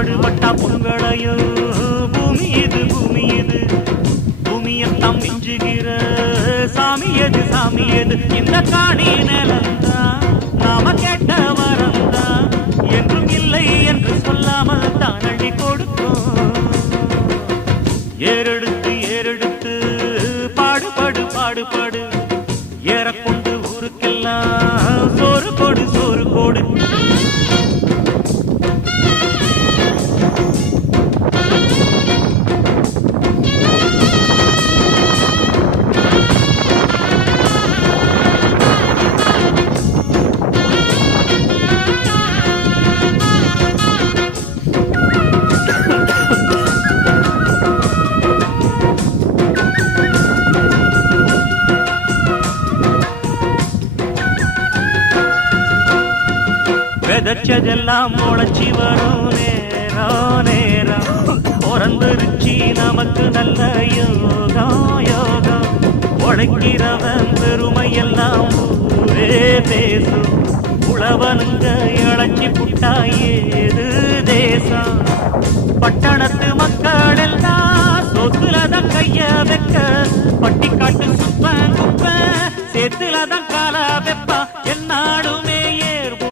பாடுபட்டா பொங்கலையோ பூமி இது பூமியத்தான் மிஞ்சுகிற சாமி எது இந்த காணி நிலந்தான் நாம கேட்ட வரந்தான் என்றும் இல்லை என்று சொல்லாமல் தான் அள்ளி கொடுக்கும். ஏறெடுத்து பாடுபடு ஏறக்கொண்டு ஊருக்கெல்லாம் சோறு கோடு விதைச்சதெல்லாம் முளைச்சி வரும் நேரம் பிறந்துருச்சி நமக்கு நல்ல யோகம் உழைக்கிறவன் பெருமையெல்லாம் ஊரே பேசும். உழவனுங்க இழைச்சி புட்டா ஏது தேசம். பட்டணத்து மக்கள் எல்லாம் சொத்துலதான் கைய வைக்க பட்டிக்காட்டு குப்ப சேத்துலதான்